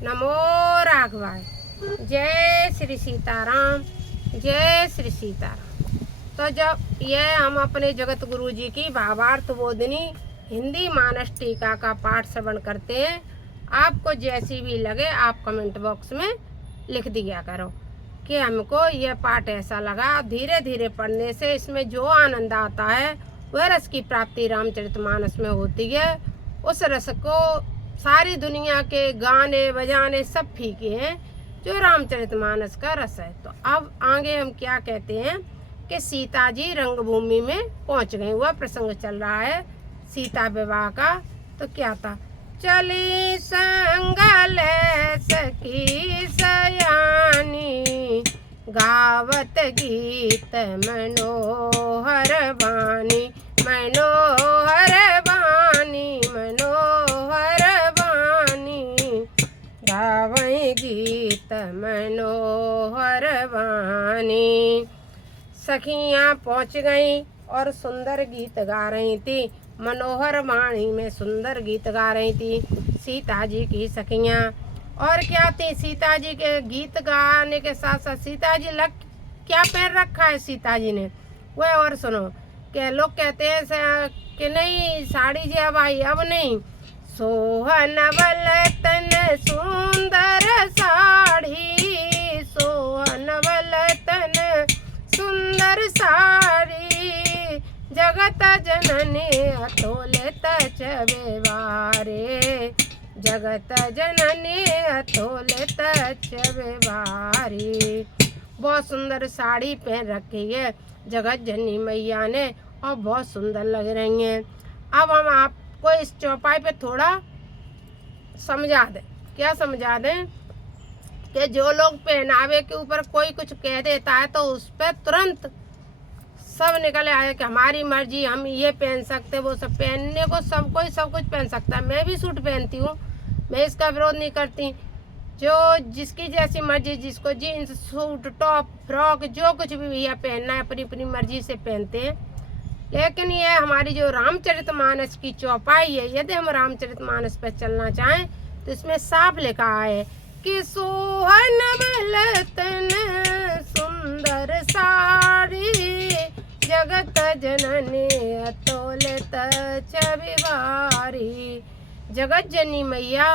नमो राघवाय। जय श्री सीताराम, जय श्री सीताराम। तो जब ये हम अपने जगत गुरु जी की भावार्थ बोधनी हिंदी मानस टीका का पाठ श्रवण करते हैं, आपको जैसी भी लगे आप कमेंट बॉक्स में लिख दिया करो कि हमको ये पाठ ऐसा लगा। धीरे धीरे पढ़ने से इसमें जो आनंद आता है वह रस की प्राप्ति रामचरितमानस में होती है। उस रस को सारी दुनिया के गाने बजाने सब फीके हैं, जो रामचरितमानस का रस है। तो अब आगे हम क्या कहते हैं कि सीता जी रंगभूमि में पहुंच गई। वह प्रसंग चल रहा है सीता विवाह का। तो क्या था, चली संगल सखी सयानी, गावत गीत मनोहर वाणी, मनोहर वाणी, मनोहर वाणी, गावई गीत मनोहर वाणी। सखियाँ पहुँच गईं और सुंदर गीत गा रही थी। मनोहर वाणी में सुंदर गीत गा रही थी सीता जी की सखियाँ। और क्या थी, सीता जी के गीत गाने के साथ साथ सीता जी क्या पहन रखा है सीता जी ने वह और सुनो। कि लोग कहते हैं कि नहीं साड़ी जी अब आई, अब नहीं। सोहन वलतन सुंदर साड़ी, सोहन वलतन सुंदर साड़ी, जगत जननी अतुलित व्यवहारे, जगत जननी अतुलित व्यवहारी। बहुत सुंदर साड़ी पहन रखी है जगत जननी मैया ने और बहुत सुंदर लग रही हैं। अब हम आपको इस चौपाई पे थोड़ा समझा दें। क्या समझा दें कि जो लोग पहनावे के ऊपर कोई कुछ कह देता है तो उस पर तुरंत सब निकल आए कि हमारी मर्जी, हम ये पहन सकते, वो सब पहनने को सब कोई सब कुछ पहन सकता है। मैं भी सूट पहनती हूँ, मैं इसका विरोध नहीं करती। जो जिसकी जैसी मर्जी, जिसको जीन्स सूट टॉप फ्रॉक जो कुछ भी भैया पहनना है अपनी अपनी मर्जी से पहनते हैं। लेकिन ये हमारी जो रामचरितमानस की चौपाई है, यदि हम रामचरितमानस पर चलना चाहें तो इसमें साफ लिखा है कि सोहन वलतन सुंदर साड़ी, जगत जननी अतुलित व्यवहारी। जगत जननी मैया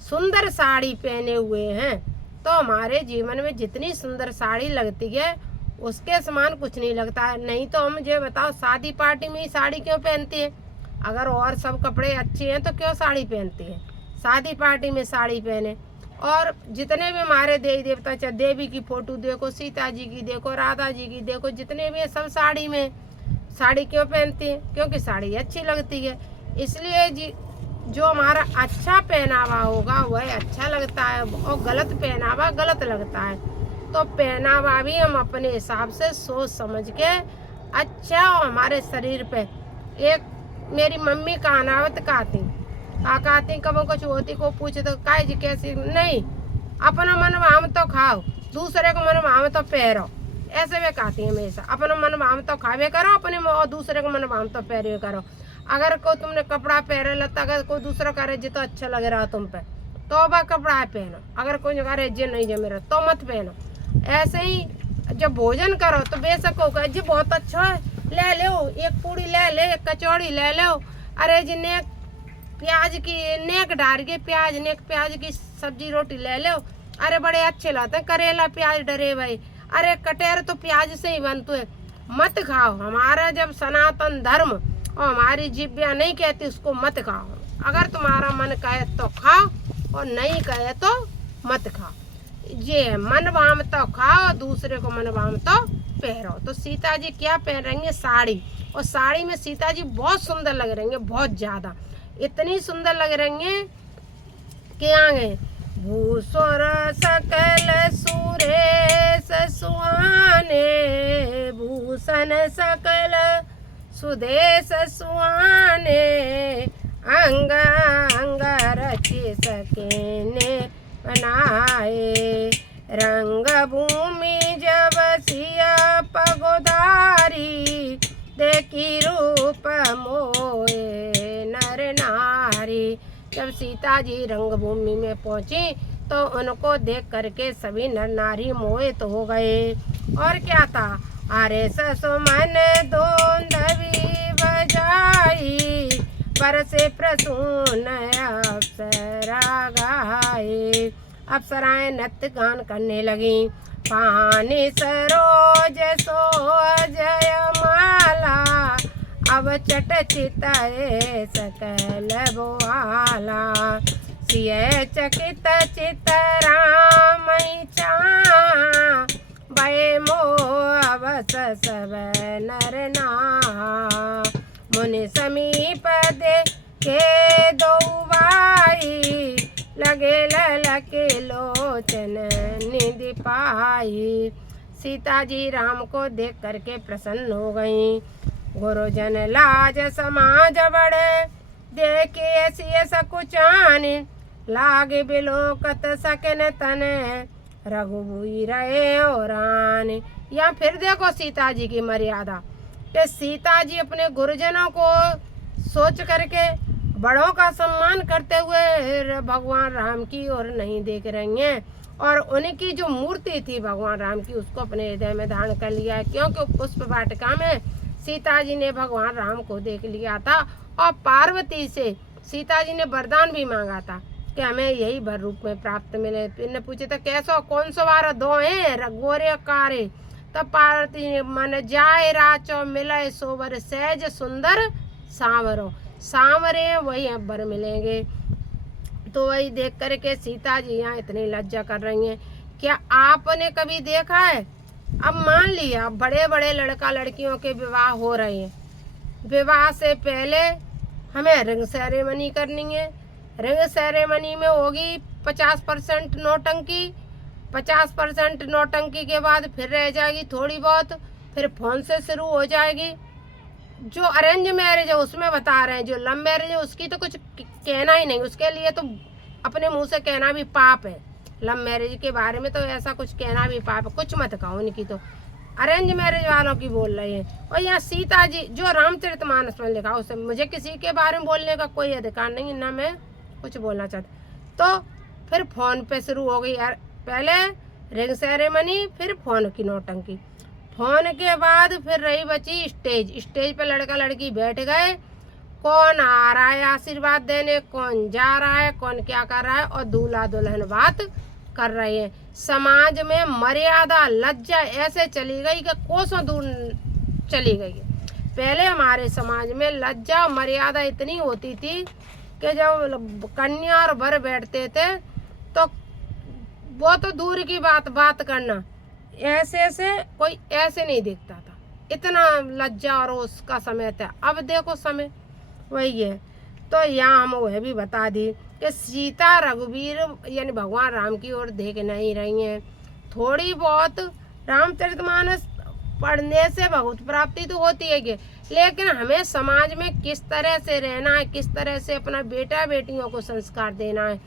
सुंदर साड़ी पहने हुए हैं। तो हमारे जीवन में जितनी सुंदर साड़ी लगती है उसके समान कुछ नहीं लगता है। नहीं तो हम मुझे बताओ शादी पार्टी में ही साड़ी क्यों पहनती है? अगर और सब कपड़े अच्छे हैं तो क्यों साड़ी पहनती है? शादी पार्टी में साड़ी पहने। और जितने भी हमारे देवी देवता, चाहे देवी की फोटो देखो, सीता जी की देखो, राधा जी की देखो, जितने भी हैं सब साड़ी में। साड़ी क्यों पहनती है? क्योंकि साड़ी अच्छी लगती है। इसलिए जी जो हमारा अच्छा पहनावा होगा वह अच्छा लगता है और गलत पहनावा गलत लगता है। तो पहनावा भी हम अपने हिसाब से सोच समझ के अच्छा और हमारे शरीर पे। एक मेरी मम्मी कहावत कहती कबो कुछ होती को पूछे तो काय जी कैसी, नहीं अपना मन वाम तो खाओ, दूसरे को मन वाम तो पहरो। ऐसे वे कहती है हमेशा, अपना मन वाम तो खावे करो अपने और दूसरे को मन वाम तो पहरे करो। अगर कोई तुमने कपड़ा पहने लता, अगर कोई दूसरा करे जी तो अच्छा लग रहा तुम पे तो वह कपड़ा पहनो। अगर कोई करे जी नहीं जमे रहा तो मत पहनो। ऐसे ही जब भोजन करो तो बेशक होगा जी बहुत अच्छा है, ले लो एक पूड़ी ले ले, एक कचौड़ी ले लो। अरे जी नेक प्याज की नेक डाल के प्याज की सब्जी रोटी ले लो। अरे बड़े अच्छे लगते हैं, करेला प्याज डरे भाई। अरे कटेर तो प्याज से ही बनते है, मत खाओ। हमारा जब सनातन धर्म और हमारी जिब्या नहीं कहती उसको मत खाओ। अगर तुम्हारा मन कहे तो खाओ और नहीं कहे तो मत खाओ। ये मन वाम तो खाओ, दूसरे को मन वाम तो पहरो। तो सीता जी क्या पहन रही है? साड़ी। और साड़ी में सीता जी बहुत सुंदर लग रही है, बहुत ज्यादा। इतनी सुंदर लग रही है कि आगे भूसुर सकल सुरेश सुहाने, भूषण सकल सुदेश सुहाने, अंग अंग रचि सकेने बनाए, रंग भूमि जब सिया पगोधारी, देखी रूप मोए नर नारी। जब सीता जी रंगभूमि में पहुंची तो उनको देख करके सभी नर नारी मोहित हो गए। और क्या था, अरे ससुमन धुंधवी बजाई, बरसे प्रसून अप्सरा गाए। अप्सराएं नृत्य गान करने लगी। पानी सरोज सोजय माला, अब चट चितए सकल बोआला। सिय चकित चित रामई चा, भय मोह अवस सब नर नाहा। मुनि समीप दे के दो भाई, लगे ललके लोचन निधि पाई। सीता जी राम को देख करके प्रसन्न हो गईं। गुरुजन लाज समाज बड़े, देखे ऐसी सकुचान, लागे बिलोकत सकन तने, रघुबीर रहे औरान। या फिर देखो सीता जी की मर्यादा, कि सीता जी अपने गुरुजनों को सोच करके बड़ों का सम्मान करते हुए भगवान राम की ओर नहीं देख रही हैं, और उनकी जो मूर्ति थी भगवान राम की उसको अपने हृदय में धारण कर लिया है। क्योंकि पुष्प वाटिका में सीता जी ने भगवान राम को देख लिया था, और पार्वती से सीता जी ने वरदान भी मांगा था कि हमें यही वर रूप में प्राप्त मिले। इन्हें पूछे था कैसो कौन सो वार दो हैं रघुरे कारे, तब पार्वती ने मन जाए राचो मिले सोवर, सहज सुंदर सांवरो। सांवरे वही वर मिलेंगे। तो वही देख करके सीता जी यहाँ इतनी लज्जा कर रही हैं। क्या आपने कभी देखा है, अब मान लिया बड़े बड़े लड़का लड़कियों के विवाह हो रहे हैं, विवाह से पहले हमें रिंग सेरेमनी करनी है। रिंग सेरेमनी में होगी 50% नौटंकी, 50% नौटंकी के बाद फिर रह जाएगी थोड़ी बहुत, फिर फोन से शुरू हो जाएगी। जो अरेंज मैरिज है उसमें बता रहे हैं, जो लव मैरिज है उसकी तो कुछ कहना ही नहीं, उसके लिए तो अपने मुंह से कहना भी पाप है। लव मैरिज के बारे में तो ऐसा कुछ कहना भी पाप है, कुछ मत कहो उनकी। तो अरेंज मैरिज वालों की बोल रहे हैं। और यहाँ सीता जी जो रामचरितमानस में लिखा उसे मुझे किसी के बारे में बोलने का कोई अधिकार नहीं, ना मैं कुछ बोलना चाहती। तो फिर फोन पे शुरू हो गई यार, पहले रिंग सेरेमनी, फिर फोन की नौटंकी। फोन के बाद फिर रही बची स्टेज। स्टेज पे लड़का लड़की बैठ गए, कौन आ रहा है आशीर्वाद देने, कौन जा रहा है, कौन क्या कर रहा है, और दूल्हा दुल्हन बात कर रहे हैं। समाज में मर्यादा लज्जा ऐसे चली गई कि कोसों दूर चली गई। पहले हमारे समाज में लज्जा और मर्यादा इतनी होती थी कि जब कन्या और वर बैठते थे तो वो तो दूर की बात करना, ऐसे से कोई ऐसे नहीं दिखता था, इतना लज्जा और उसका समय था। अब देखो समय वही है। तो यहाँ हम वह भी बता दी कि सीता रघुवीर यानी भगवान राम की ओर देख नहीं रही हैं। थोड़ी बहुत रामचरितमानस पढ़ने से बहुत प्राप्ति तो होती है कि, लेकिन हमें समाज में किस तरह से रहना है, किस तरह से अपना बेटा बेटियों को संस्कार देना है।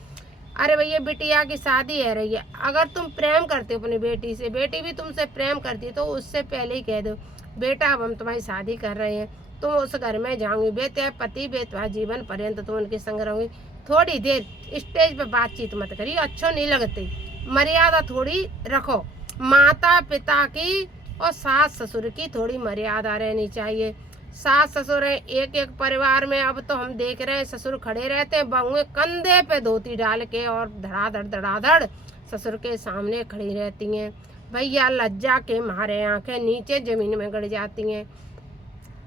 अरे भैया बिटिया की शादी है रही है, अगर तुम प्रेम करते हो अपनी बेटी से, बेटी भी तुमसे प्रेम करती है, तो उससे पहले ही कह दो बेटा अब हम तुम्हारी शादी कर रहे हैं, तुम उस घर में जाओगी, बेटे पति बेटवा जीवन पर्यंत तुम उनके संग रहोगी। थोड़ी देर स्टेज पे बातचीत मत करिए, अच्छो नहीं लगती। मर्यादा थोड़ी रखो, माता पिता की और सास ससुर की थोड़ी मर्यादा रहनी चाहिए। सास ससुर है एक एक परिवार में, अब तो हम देख रहे हैं ससुर खड़े रहते हैं, बहुएं कंधे पे धोती डाल के और धड़ाधड़ ससुर के सामने खड़ी रहती हैं। भैया लज्जा के मारे आंखें नीचे जमीन में गड़ जाती हैं,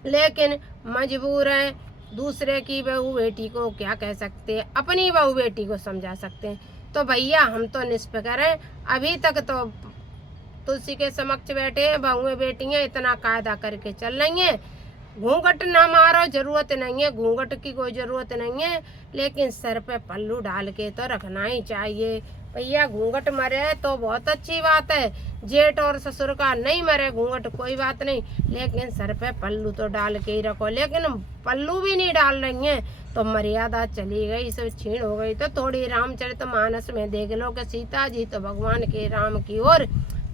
लेकिन मजबूर हैं। दूसरे की बहू बेटी को क्या कह सकते हैं, अपनी बहू बेटी को समझा सकते हैं। तो भैया हम तो निष्फिक्र हैं, अभी तक तो तुलसी के समक्ष बैठे हैं, बहुएं बेटियां इतना कायदा करके चल रही हैं। घूंघट ना मारो, जरूरत नहीं है, घूंघट की कोई जरूरत नहीं है, लेकिन सर पे पल्लू डाल के तो रखना ही चाहिए। भैया घूंघट मरे तो बहुत अच्छी बात है, जेठ और ससुर का नहीं मरे घूंघट कोई बात नहीं, लेकिन सर पे पल्लू तो डाल के ही रखो। लेकिन पल्लू भी नहीं डाल रही हैं तो मर्यादा चली गई, सब छीण हो गई। तो थोड़ी रामचरितमानस में देख लो कि सीता जी तो भगवान के राम की ओर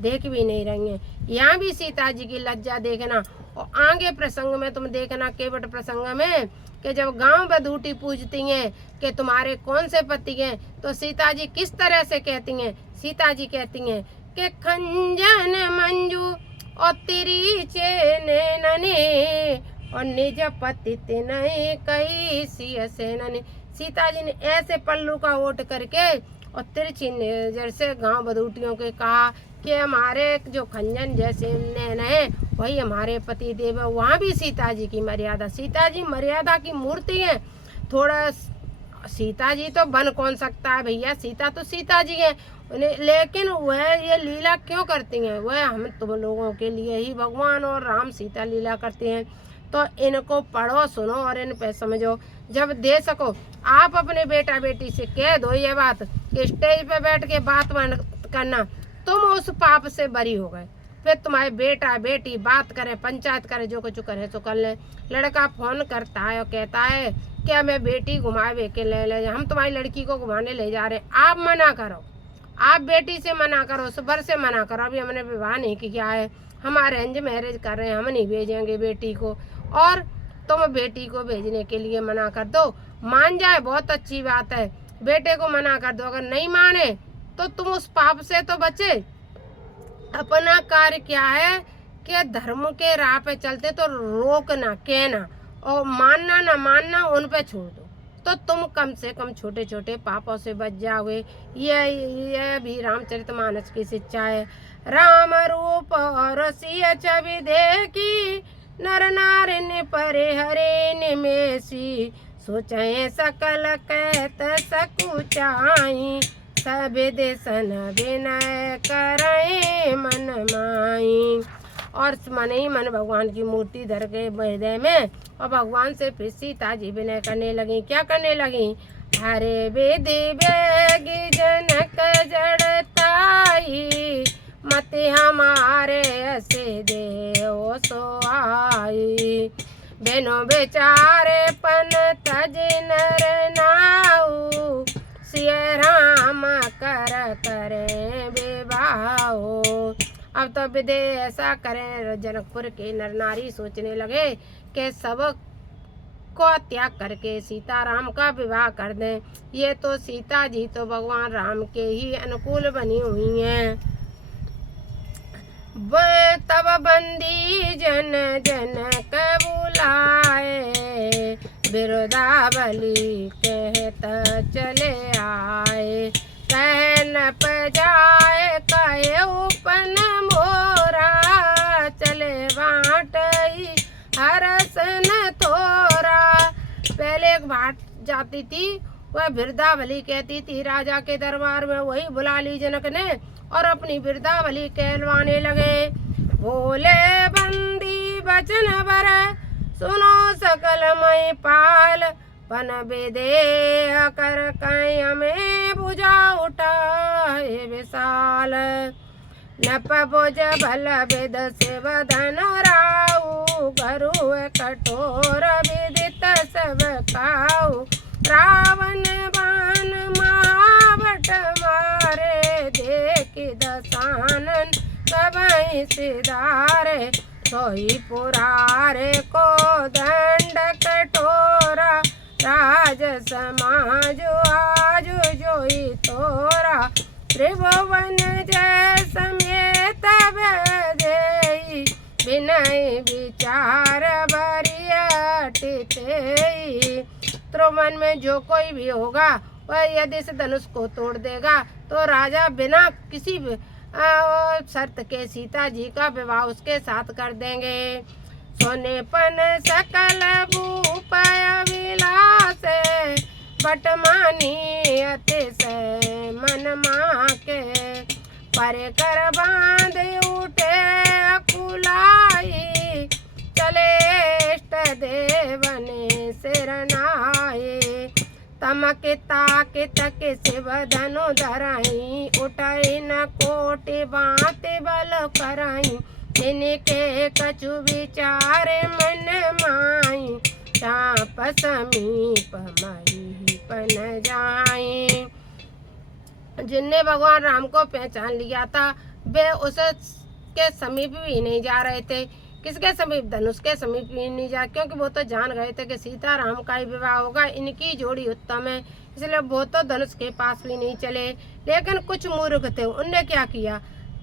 देख भी नहीं रही हैं। यहाँ भी सीता जी की लज्जा देखना, और आगे प्रसंग में तुम देखना, केवट प्रसंग में, कि जब गांव बधूटी पूछती हैं कि तुम्हारे कौन से पति हैं, तो सीता जी किस तरह से कहती हैं। सीता जी कहती हैं कि खंजन मंजू और तिरीचे नैनने और निज पति नहीं कही सिय सेनने। सीता जी ने ऐसे पल्लू का ओट करके और तिरछी नजर से गांव बधूटियों के कहा कि हमारे जो खंजन जैसे नैन है वही हमारे पति देव है। वहाँ भी सीता जी की मर्यादा, सीता जी मर्यादा की मूर्ति है। थोड़ा सीता जी तो बन कौन सकता है भैया, सीता तो सीता जी है, लेकिन वह ये लीला क्यों करती हैं, वह हम तुम लोगों के लिए ही भगवान और राम सीता लीला करते हैं। तो इनको पढ़ो, सुनो और इन पे समझो। जब दे सको आप अपने बेटा बेटी से कह दो ये बात कि स्टेज पे बैठ के बात करना, तुम उस पाप से बरी हो गए। फिर तुम्हारे बेटा बेटी बात करे, पंचायत करे, जो कुछ करे तो कर ले। लड़का फोन करता है और कहता है कि मैं बेटी घुमावे के ले हम तुम्हारी लड़की को घुमाने ले जा रहे हैं। आप मना करो, आप बेटी से मना करो, सुबर से मना करो, अभी हमने विवाह नहीं किया है, हम अरेंज मैरिज कर रहे हैं, हम नहीं भेजेंगे बेटी को। और तुम बेटी को भेजने के लिए मना कर दो, मान जाए बहुत अच्छी बात है, बेटे को मना कर दो। अगर नहीं माने तो तुम उस पाप से तो बचे। अपना कार्य क्या है कि धर्म के राह पे चलते तो रोकना, कहना, और मानना ना मानना उन पे छोड़ दो, तो तुम कम से कम छोटे छोटे पापों से बच जाओगे। यह भी रामचरितमानस की शिक्षा है। राम रूप और सिय छवि देखी नर नारिन परे हरे निमेसी सोचे सकल कहत सकुचाई सब देसन विनय करे मन माई। और मन ही मन भगवान की मूर्ति धर के हृदय में और भगवान से फिर सीता जी विनय करने लगी। क्या करने लगी? हरे विधि बेगी जनक जड़ताई मत हमारे ऐसे देव सो आई बेनो बेचारे पन तज नर नाऊ सिय राम कर करे विवाहो। अब तो विदे ऐसा करें, जनकपुर के नर नारी सोचने लगे कि सब को त्याग करके सीताराम का विवाह कर दें। ये तो सीता जी तो भगवान राम के ही अनुकूल बनी हुई हैं। तब बंदी जन जनक बुलाए बिरुदावली कहत चले आए कह न जाए कहे उपन मोरा चले बाट हरसन थोरा। पहले एक बाट जाती थी, वह बिरदावली कहती थी राजा के दरबार में, वही बुला ली जनक ने और अपनी बिरदावली कहलवाने लगे। बोले बंदी बचन बर सुनो सकल मई पाल पन बेदे कर कई हमें बुझा उठाए विशाल नप बोझ भल बेद से वधन राऊ घरु कठोर विदित सब खाऊ रावण बाण महाभट मारे देख दसानन सबई सिधारे सोई पुरारे को दंड कठोरा राज समाज आज जोई तोरा त्रिभुवन जय समेत देई विनय विचार बरियटिते। त्रिभुवन में जो कोई भी होगा वह यदि इस धनुष को तोड़ देगा तो राजा बिना किसी शर्त के सीता जी का विवाह उसके साथ कर देंगे। सोनेपन सकल भूपय विलास बट मानी अतिशय मन माँ के परे कर बांध उठे अकुलाई चले इष्ट देवने सिरनाए तमक ताकित के शिव धनु धराई उठाई न कोटि बात बल कराई जिनके कछु विचार मन माई चाप समीप मही पन जाई। जिनने भगवान राम को पहचान लिया था वे उसके समीप भी नहीं जा रहे थे, किसके समीप? धनुष के समीप भी नहीं जा, क्योंकि वो तो जान गए थे कि सीता राम का ही विवाह होगा, इनकी जोड़ी उत्तम है, इसलिए वो तो धनुष के पास भी नहीं चले। लेकिन कुछ मूर्ख थे, उनने क्या किया?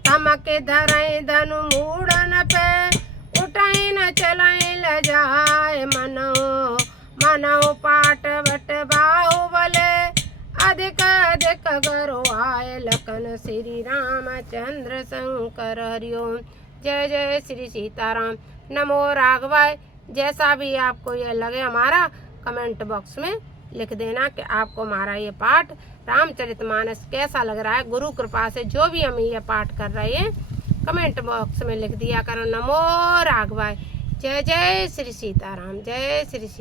तमके धरई धनु मूड़न पे, उठाई न चलाई ल जाए, मनो पाट बट बाहुबले, अधिक अधिक गरो आए, लखन श्री रामचंद्र शंकर हरिओम। जय जय श्री सीताराम। नमो राघवाय। जैसा भी आपको ये लगे हमारा, कमेंट बॉक्स में लिख देना कि आपको हमारा ये पाठ रामचरितमानस कैसा लग रहा है। गुरु कृपा से जो भी हम ये पाठ कर रहे हैं, कमेंट बॉक्स में लिख दिया करो। नमो राघवाय। जय जय श्री सीताराम। जय श्री सीताराम।